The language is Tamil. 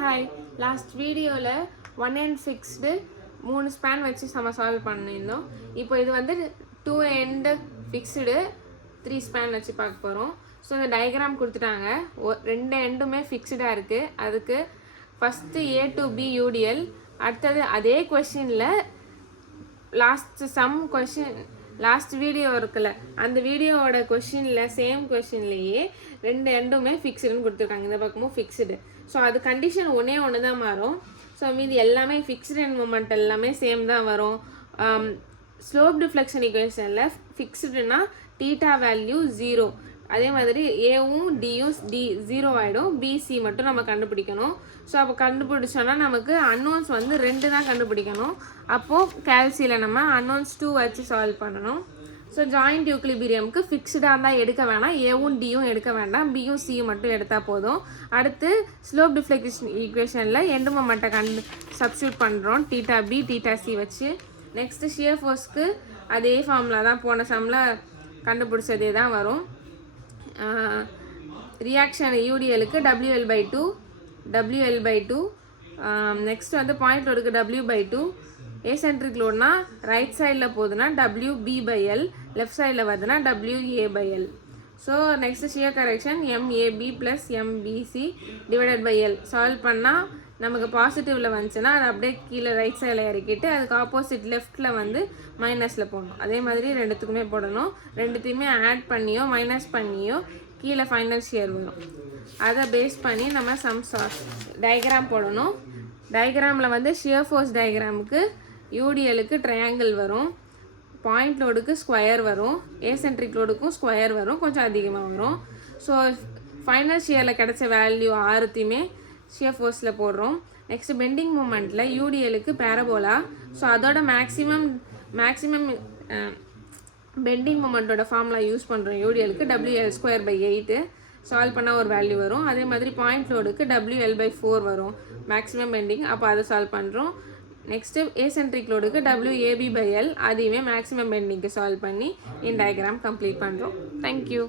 ஹாய், லாஸ்ட் வீடியோவில் 1 end ஃபிக்ஸ்டு 3 ஸ்பேன் வச்சு சால்வ் பண்ணியிருந்தோம். இப்போ இது வந்து 2 end ஃபிக்ஸ்டு 3 ஸ்பேன் வச்சு பார்க்க போகிறோம். ஸோ இந்த டயக்ராம் கொடுத்துட்டாங்க. 2 எண்டுமே ஃபிக்ஸ்டாக இருக்குது. அதுக்கு first A to B UDL, அடுத்தது அதே கொஷினில் லாஸ்ட் வீடியோ இருக்குல்ல, அந்த வீடியோவோட கொஷினில் சேம் கொஷின்லேயே 2 எண்டுமே ஃபிக்ஸ்டுன்னு கொடுத்துருக்காங்க. இந்த பக்கமும் ஃபிக்ஸ்டு. ஸோ அது கண்டிஷன் ஒன்று தான் மாறும். ஸோ மீதி எல்லாமே ஃபிக்ஸ்டு அண்ட் மூமெண்ட் எல்லாமே சேம் தான் வரும். ஸ்லோப் டிஃப்ளெக்ஷன் ஈக்குவேஷனில் ஃபிக்ஸ்டுனா தீட்டா வேல்யூ 0. அதே மாதிரி ஏவும் டியும் 0 ஆகிடும். பிசி மட்டும் நம்ம கண்டுபிடிக்கணும். ஸோ அப்போ கண்டுபிடிச்சோன்னா நமக்கு அன்னோன்ஸ் வந்து 2 தான் கண்டுபிடிக்கணும். அப்போது கேல்சியில் நம்ம அன்னோன்ஸ் 2 வச்சு சால்வ் பண்ணணும். ஸோ ஜாயிண்ட் யூக்லிபிரியமுக்கு ஃபிக்ஸ்டாக இருந்தால் எடுக்க வேணாம், ஏவும் டியும் எடுக்க வேண்டாம், பியும் சியும் மட்டும் எடுத்தால் போதும். அடுத்து ஸ்லோப் டிஃப்ளெக்ஷன் ஈக்குவேஷனில் எண்டு மொமெண்ட்டை சப்ஸ்டியூட் பண்ணுறோம், தீட்டா பி தீட்டா சி வச்சு. நெக்ஸ்ட்டு ஷியர் ஃபோர்ஸ்க்கு அதே ஃபார்முலா தான், போன சம்மில் கண்டுபிடிச்சதே தான் வரும். ரியாக்ஷன் யூடிஎலுக்கு WL/2 நெக்ஸ்ட் வந்து பாயிண்ட் லோடுக்கு W/2. ஏசென்ட்ரிக் லோட்னா ரைட் சைடில் போகுதுன்னா WB/L, லெஃப்ட் சைடில் வருதுன்னா WA/L. So next shear correction MAB + MBC / L. Solve பண்ணால் நமக்கு பாசிட்டிவில் வந்துச்சுன்னா அதை அப்படியே கீழே ரைட் சைடில் இறக்கிட்டு அதுக்கு ஆப்போசிட் லெஃப்ட்டில் வந்து மைனஸில் போடணும். அதே மாதிரி ரெண்டுத்துக்குமே போடணும். ரெண்டுத்தையுமே ஆட் பண்ணியோ மைனஸ் பண்ணியோ கீழே ஃபைனல் ஷியர் வரும். அதை பேஸ் பண்ணி நம்ம டயக்ராம் போடணும். டயக்ராமில் வந்து ஷியர் ஃபோர்ஸ் டயக்ராமுக்கு யூடிஎலுக்கு ட்ரையாங்கிள் வரும், பாயிண்ட் லோடுக்கு ஸ்கொயர் வரும், ஏசென்ட்ரிக் லோடுக்கும் ஸ்கொயர் வரும், கொஞ்சம் அதிகமாக வரும். ஸோ ஃபைனல் ஷியரில் கிடச்ச வேல்யூ 6த்தையுமே ஷியர் ஃபோர்ஸில் போடுறோம். நெக்ஸ்ட் பெண்டிங் மூமெண்ட்டில் யூடிஎலுக்கு பேரபோலா. ஸோ அதோட மேக்ஸிமம் பெண்டிங் மூமெண்ட்டோட ஃபார்முலா யூஸ் பண்ணுறோம். யூடிஎலுக்கு WL²/8 சால்வ் பண்ணால் ஒரு வேல்யூ வரும். அதே மாதிரி பாயிண்ட் லோடுக்கு WL/4 வரும் மேக்ஸிமம் பெண்டிங், அப்போ அதை சால்வ் பண்ணுறோம். நெக்ஸ்ட்டு ஏசென்ட்ரிக் லோடுக்கு WAB/L, அதையுமே மேக்ஸிமம் பெண்டிங்க்கு சால்வ் பண்ணி இந்த டயக்ராம் கம்ப்ளீட் பண்ணுறோம். தேங்க்யூ.